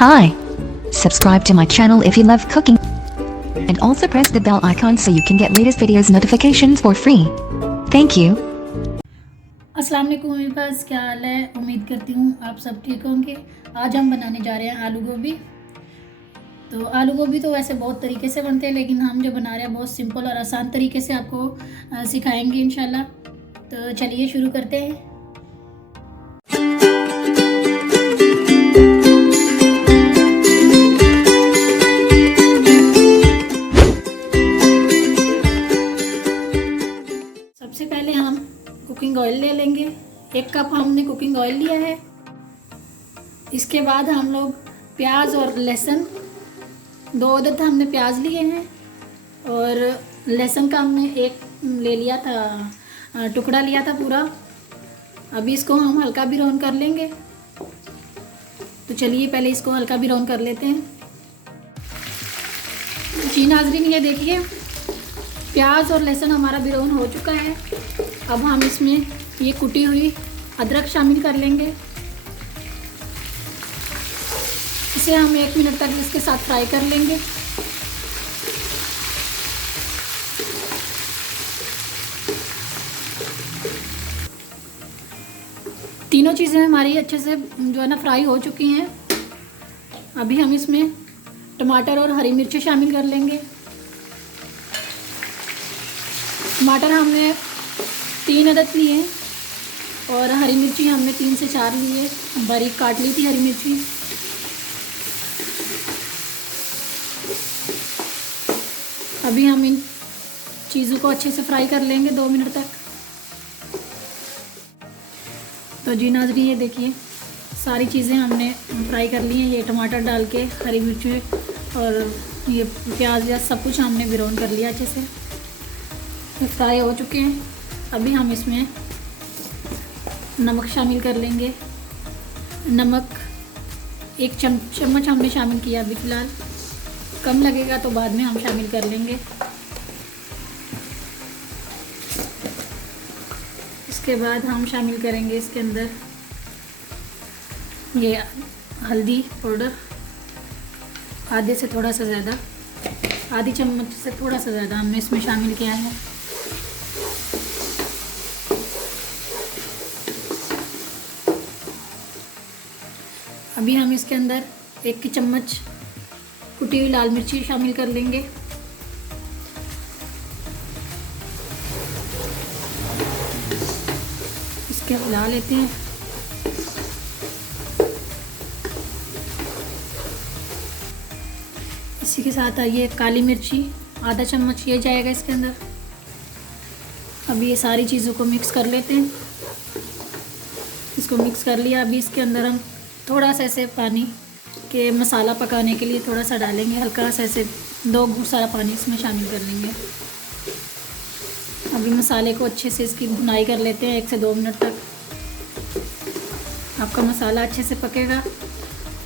Hi. Subscribe to my channel if you love cooking. And also press the bell icon so you can get latest videos notifications for free. Thank you. अस्सलाम वालेकुम मेरे पास, क्या हाल है। उम्मीद करती हूँ आप सब ठीक होंगे। आज हम बनाने जा रहे हैं आलू गोभी। तो आलू गोभी तो वैसे बहुत तरीके से बनते हैं, लेकिन हम जो बना रहे हैं बहुत सिंपल और आसान तरीके से आपको सिखाएंगे इंशाल्लाह। तो चलिए शुरू करते हैं। सबसे पहले हम कुकिंग ऑयल ले लेंगे। 1 कप हमने कुकिंग ऑयल लिया है। इसके बाद हम लोग प्याज और लहसुन 2 अदद हमने प्याज लिए हैं, और लहसुन का हमने एक ले लिया था, टुकड़ा लिया था पूरा। अभी इसको हम हल्का ब्राउन कर लेंगे। तो चलिए पहले इसको हल्का ब्राउन कर लेते हैं। जी नाज़रीन, ये देखिए प्याज और लहसुन हमारा ब्राउन हो चुका है। अब हम इसमें ये कुटी हुई अदरक शामिल कर लेंगे। इसे हम 1 मिनट तक इसके साथ फ्राई कर लेंगे। तीनों चीज़ें हमारी अच्छे से जो है ना फ्राई हो चुकी हैं। अभी हम इसमें टमाटर और हरी मिर्ची शामिल कर लेंगे। टमाटर हमने 3 अदद लिए हैं, और हरी मिर्ची हमने 3 से 4 लिए, बारीक काट ली थी हरी मिर्ची। अभी हम इन चीज़ों को अच्छे से फ्राई कर लेंगे 2 मिनट तक। तो जी नाज़रीन, ये देखिए सारी चीज़ें हमने फ्राई कर ली हैं। ये टमाटर डाल के, हरी मिर्ची और ये प्याज या सब कुछ हमने ब्राउन कर लिया अच्छे से। ये फ्राई हो चुके हैं। अभी हम इसमें नमक शामिल कर लेंगे। नमक 1 चम्मच हमने शामिल किया अभी फ़िलहाल। कम लगेगा तो बाद में हम शामिल कर लेंगे। इसके बाद हम शामिल करेंगे इसके अंदर ये हल्दी पाउडर, आधे से थोड़ा सा ज़्यादा, आधी चम्मच से थोड़ा सा ज़्यादा हमने इसमें शामिल किया है। अभी हम इसके अंदर 1 चम्मच कुटी हुई लाल मिर्ची शामिल कर लेंगे। इसके हिला लेते हैं। इसी के साथ ये काली मिर्ची आधा चम्मच ये जाएगा इसके अंदर। अभी ये सारी चीज़ों को मिक्स कर लेते हैं। इसको मिक्स कर लिया। अभी इसके अंदर हम थोड़ा सा ऐसे पानी के मसाला पकाने के लिए थोड़ा सा डालेंगे, हल्का सा ऐसे 2 घूंट सारा पानी इसमें शामिल कर लेंगे। अभी मसाले को अच्छे से इसकी भुनाई कर लेते हैं 1 से 2 मिनट तक। आपका मसाला अच्छे से पकेगा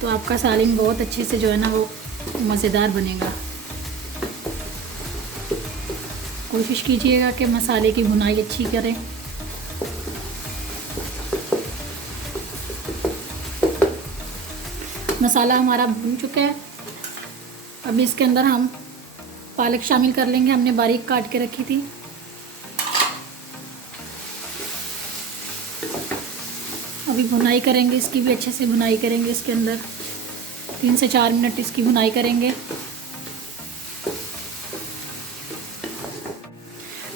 तो आपका सालन बहुत अच्छे से जो है ना वो मज़ेदार बनेगा। कोशिश कीजिएगा कि मसाले की भुनाई अच्छी करें। मसाला हमारा भून चुका है। अभी इसके अंदर हम पालक शामिल कर लेंगे, हमने बारीक काट के रखी थी। अभी भुनाई करेंगे, इसकी भी अच्छे से भुनाई करेंगे। इसके अंदर 3 से 4 मिनट इसकी भुनाई करेंगे।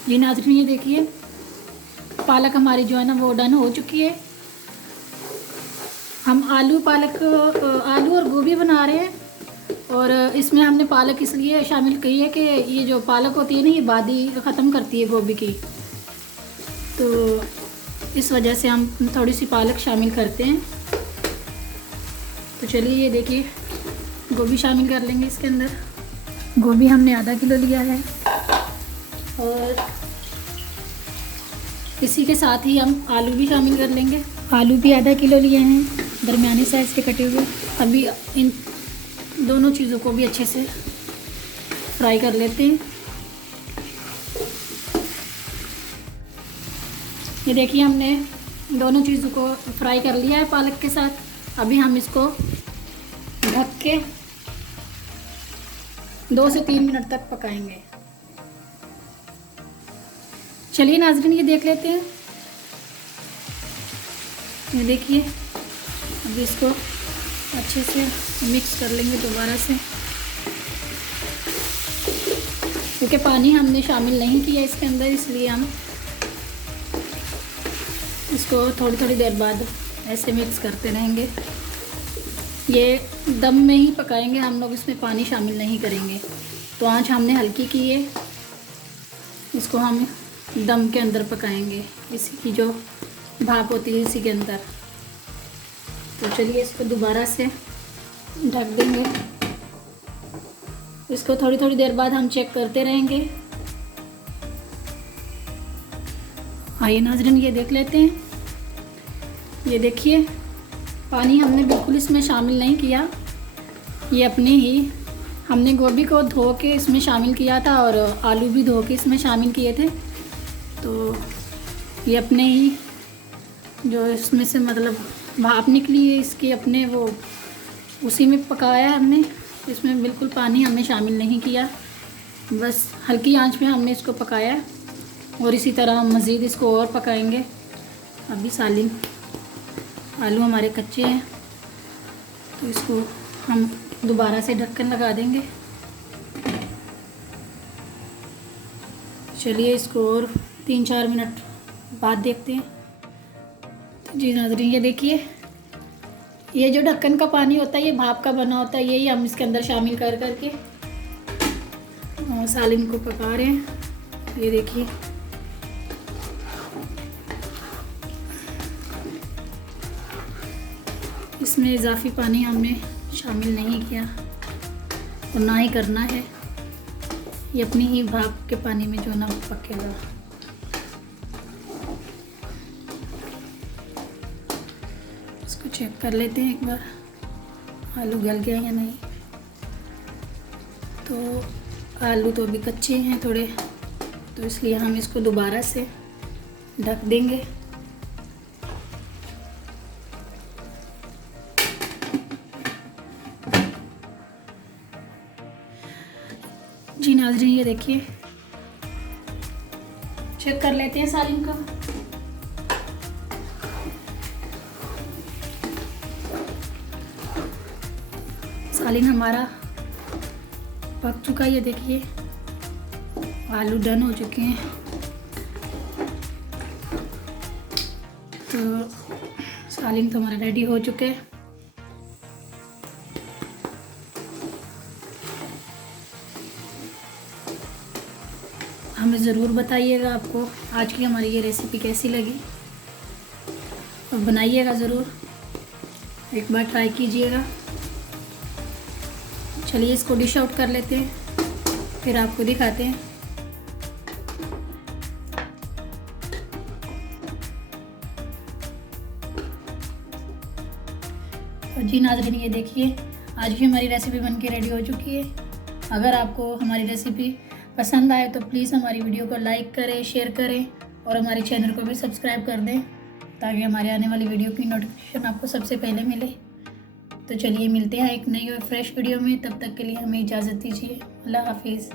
ये नाज़रीन, ये देखिए पालक हमारी जो है ना वो डन हो चुकी है। हम आलू और गोभी बना रहे हैं, और इसमें हमने पालक इसलिए शामिल की है कि ये जो पालक होती है ना, ये बादी ख़त्म करती है गोभी की। तो इस वजह से हम थोड़ी सी पालक शामिल करते हैं। तो चलिए ये देखिए गोभी शामिल कर लेंगे इसके अंदर। गोभी हमने आधा किलो लिया है, और इसी के साथ ही हम आलू भी शामिल कर लेंगे। आलू भी आधा किलो लिए हैं, दरमियाने साइज़ के कटे हुए। अभी इन दोनों चीज़ों को भी अच्छे से फ्राई कर लेते हैं। ये देखिए हमने दोनों चीज़ों को फ्राई कर लिया है पालक के साथ। अभी हम इसको ढक के 2 से 3 मिनट तक पकाएंगे। चलिए नाज़रीन ये देख लेते हैं। ये देखिए, अभी इसको अच्छे से मिक्स कर लेंगे दोबारा से, क्योंकि पानी हमने शामिल नहीं किया इसके अंदर, इसलिए हम इसको थोड़ी थोड़ी देर बाद ऐसे मिक्स करते रहेंगे। ये दम में ही पकाएंगे हम लोग, इसमें पानी शामिल नहीं करेंगे। तो आंच हमने हल्की की है, इसको हम दम के अंदर पकाएंगे, इसी की जो भाप होती है इसी के अंदर। तो चलिए इसको दोबारा से ढक देंगे। इसको थोड़ी थोड़ी देर बाद हम चेक करते रहेंगे। आइए नाज़रीन ये देख लेते हैं। ये देखिए, पानी हमने बिल्कुल इसमें शामिल नहीं किया। ये अपने ही, हमने गोभी को धो के इसमें शामिल किया था और आलू भी धो के इसमें शामिल किए थे। तो ये अपने ही जो इसमें से मतलब भाप निकली है इसकी, अपने वो उसी में पकाया हमने। इसमें बिल्कुल पानी हमने शामिल नहीं किया, बस हल्की आंच में हमने इसको पकाया। और इसी तरह हम मज़ीद इसको और पकाएंगे। अभी सालिन आलू हमारे कच्चे हैं, तो इसको हम दोबारा से ढक्कन लगा देंगे। चलिए इसको और 3-4 मिनट बाद देखते हैं। तो जी नाज़रीन ये देखिए, ये जो ढक्कन का पानी होता है ये भाप का बना होता है, यही हम इसके अंदर शामिल कर करके और सालिन को पका रहे हैं। ये देखिए, इसमें इजाफी पानी हमने शामिल नहीं किया और ना ही करना है। ये अपनी ही भाप के पानी में जो ना पकेगा। इसको चेक कर लेते हैं एक बार, आलू गल गया या नहीं। तो आलू तो अभी कच्चे हैं थोड़े, तो इसलिए हम इसको दोबारा से ढक देंगे। जी नाज़रीन ये देखिए, चेक कर लेते हैं सालिन का। सालिन हमारा पक चुका है, ये देखिए आलू डन हो चुके हैं। तो सालिन तो हमारा रेडी हो चुके हैं। हमें ज़रूर बताइएगा आपको आज की हमारी ये रेसिपी कैसी लगी, और बनाइएगा ज़रूर, एक बार ट्राई कीजिएगा। चलिए इसको डिश आउट कर लेते हैं, फिर आपको दिखाते हैं। तो जी नाज़रीन ये देखिए, आज भी हमारी रेसिपी बनके रेडी हो चुकी है। अगर आपको हमारी रेसिपी पसंद आए तो प्लीज़ हमारी वीडियो को लाइक करें, शेयर करें और हमारे चैनल को भी सब्सक्राइब कर दें, ताकि हमारे आने वाली वीडियो की नोटिफिकेशन आपको सबसे पहले मिले। तो चलिए मिलते हैं एक नई और फ्रेश वीडियो में, तब तक के लिए हमें इजाज़त दीजिए। अल्लाह हाफिज़।